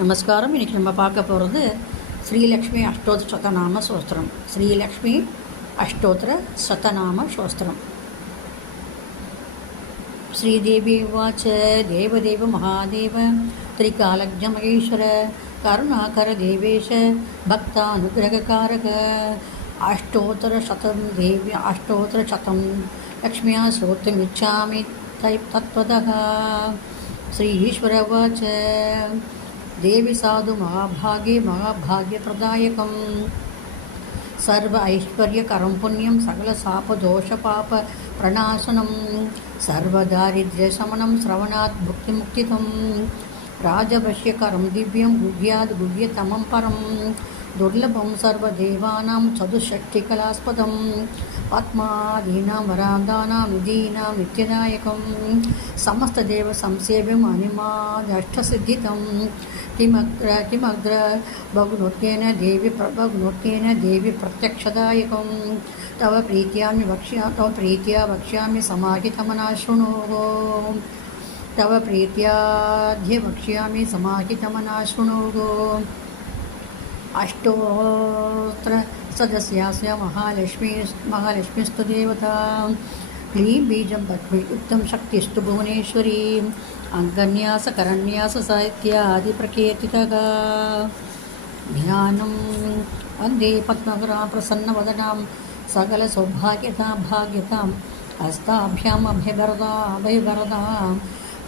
நமஸ்காரம். இன்றைக்கி நம்ம பார்க்க போகிறது ஸ்ரீலக்ஷ்மி அஷ்டோத்திர சதநாம சோஸ்திரம். ஸ்ரீலக்ஷ்மி அஷ்டோத்திர சதநாம சோஸ்திரம். ஸ்ரீதேவி உவாச்ச தேவதேவ மகாதேவ திரிகாலஜ்ஞ மகேஸ்வர கருணாகர தேவேஷ பக்தானுகிரககாரக அஷ்டோத்திரசதம் தேவி அஷ்டோத்திரசதம் லக்ஷ்மியா ஸ்ரோத்துமிச்சாமி தத்வதः. श्री ईश्वर उवाच देवी साधु महाभागे महाभाग्यप्रदायकं सर्व ऐश्वर्यकरं पुण्यं सकलशापदोषपाप प्रणाशनं सर्वदारिद्र्यशमनं श्रवणात् भुक्तिमुक्तिदं राजवश्यकरं दिव्यं गुह्याद् गुह्यतमं परं दुर्लभं सर्वदेवानां चतुष्षष्टिकलास्पदं पद्मादीनां वरान्दानां निधीनां नित्यदायकं समस्तदेव संसेव्यम् अनिमादष्टसिद्धितं किमग्र भगुनोत्येन देवी प्रत्यक्षदायकं तव प्रीत्या वक्ष्यामि समाहितमनाशृणोः तव प्रीत्याद्य वक्ष्यामि समाहितमनाशृणोः. अष्टोत्तर सदस्यास्य महालक्ष्मीस्तु देवता क्लीं बीजं पद्मयुक्तं शक्तिस्तु भुवनेश्वरी अङ्गन्यासकरन्यास साहित्यादिप्रकीर्तितः. ध्यानं वन्दे पद्मकरां प्रसन्नवदनां सकलसौभाग्यतां भाग्यतां हस्ताभ्याम् अभयवरदां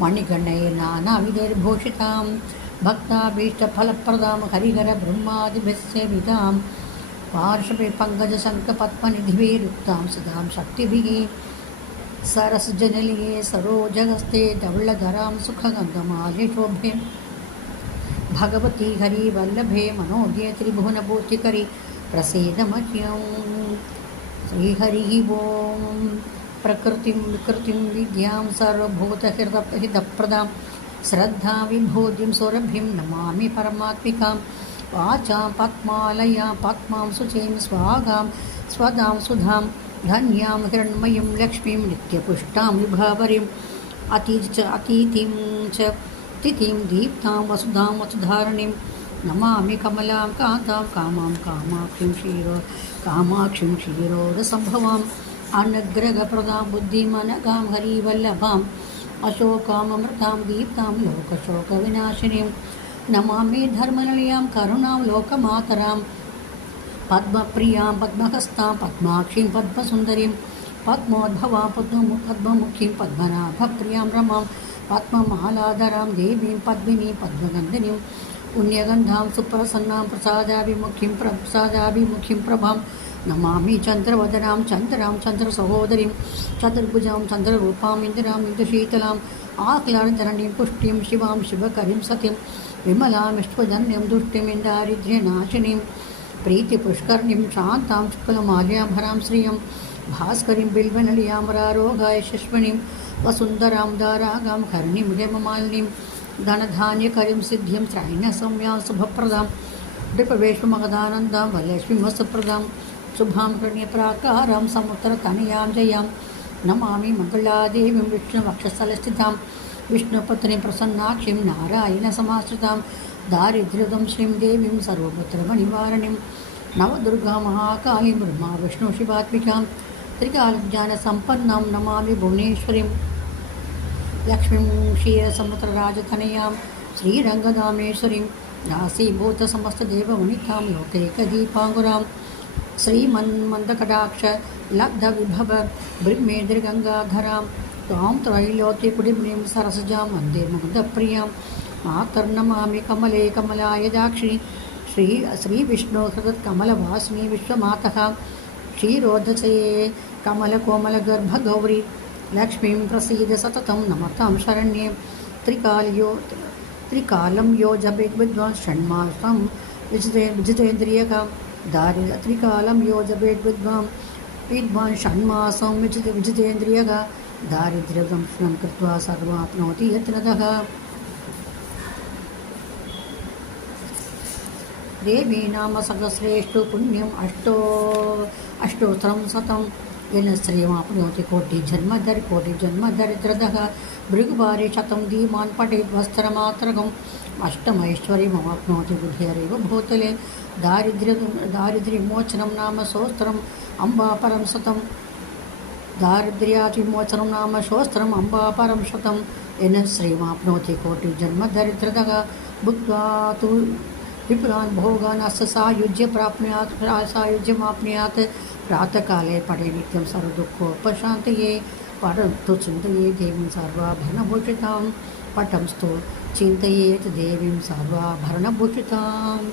मणिगणैर्नानाविधैर्भूषितां भक्ताभीष्टफलप्रदां हरिहरब्रह्मादिभिस्सेवितां पार्श्वे पङ्कजशङ्खपद्मनिधिभिरुक्तां सदां शक्तिभिः सरसजनलिये सरोजहस्ते धवळधरां सुखगन्धमालिशोभे भगवती हरिवल्लभे मनोज्ञे त्रिभुवनभूतिकरि प्रसीदमह्यं. श्रीहरिः ॐ प्रकृतिं विकृतिं विद्यां सर्वभूतहृदप्रदां श्रद्धा विभूतिं सुरभिं नमामि परमात्मिकां. वाचां पद्मालयां पद्मां शुचीं स्वागां स्वदां सुधां धन्यां हिरण्मयीं लक्ष्मीं नित्यपुष्टां विभावरीं अतिथिं च तिथिं दीप्तां वसुधां वसुधारणीं नमामि कमलां कान्तां कामाक्षीं क्षीरोदसम्भवाम् अनुग्रहप्रदां बुद्धिमनगां हरिवल्लभाम् अशोकामृतां दीप्तां लोकशोकविनाशिनीं नमामि धर्मनिलयां करुणां लोकमातरां पद्मप्रियां पद्महस्तां पद्माक्षीं पद्मसुन्दरीं पद्मोद्भवां पद्ममुखीं पद्मनाभप्रियां रमां पद्ममालाधरां देवीं पद्मिनीं पद्मगन्धिनीं पुण्यगन्धां सुप्रसन्नां प्रसादाभिमुखीं प्रभां नमामि चन्द्रवदनां चन्द्रां चन्द्रसहोदरीं चतुर्भुजां चन्द्ररूपां इन्द्रां इन्दुशीतलाम् आह्लादधरणीं पुष्टिं शिवां शिवकरीं सतीं विमलां विश्वधन्यं दुष्टिं दारिद्र्यनाशिनीं प्रीतिपुष्करणीं शान्तां शुक्लमाल्याभरां श्रियं भास्करीं बिल्वनलियां वरारोगाय शश्वनीं वसुन्धरां दारागां हरिणीं हेममालिनीं धनधान्यकरीं सिद्धिं त्रैणसौम्यां शुभप्रदां नृपवेश्मगदानन्दां वरलक्ष्मीं शुभां कृण्यप्राकारां समुद्रतनयां जयां नमामि मङ्गलादेवीं विष्णुवक्षस्थलस्थितां विष्णुपत्नीं प्रसन्नाक्षीं नारायणसमाश्रितां दारिद्र्यदं श्रीं देवीं सर्वपुत्रमणिवारणीं नवदुर्गा महाकालीं ब्रह्मा विष्णुशिवात्मिकां त्रिकालज्ञानसम्पन्नां नमामि भुवनेश्वरीं लक्ष्मीं क्षीरसमुद्रराजतनयां श्रीरङ्गदामेश्वरीं दासीभूतसमस्तदेववनितां लोकैकदीपाङ्कुरां श्रीमन्मन्दकटाक्ष लब्धविभव ब्रह्मेन्द्रगङ्गाधरां त्वां त्रैलोक्यकुडिम्नीं सरसजां वन्दे मुग्धप्रियां मातर्नमामि कमले कमलायदाक्षि श्रीविष्णुहृदत्कमलवासिनी विश्वमातः क्षीरोदचे कमलकोमलगर्भगौरी लक्ष्मीं प्रसीद सततं नमतां शरण्ये. त्रिकालं यो जपेत् विद्वान् षण्मासं विजितेन्द्रियः त्रिकालं यो जपेत् विद्वान् षण्मासं विजितेन्द्रियः दारिद्र्यदंशनं कृत्वा सर्वाप्नोति यत्नतः. देवी नाम सहस्रेषु पुण्यम् अष्टोत्तरं शतं येन श्रियमाप्नोति कोटि जन्म दरिद्रतः भृगुभारे शतं धीमान् पठेद्वस्त्रमात्रकम् अष्टमैश्वर्यमवाप्नोति बुद्धिरेव भूतले दारिद्र्यविमोचनं नाम सोस्त्रम् अम्बापरं शतं दारिद्र्यातिविमोचनं नाम सोस्त्रम् अम्बापरं शतं येन श्रीमाप्नोति कोटिजन्मदरिद्रतः भुक्त्वा तु विपुलान् भोगान् अस्य सायुज्यमाप्नुयात् प्रातःकाले पठे नित्यं सर्वदुःखोपशान्तये पठन्तु चिन्तये देवीं सर्वाभरणभूषितां पठंस्तु चिन्तयेत् देवीं सर्वाभरणभूषिताम्।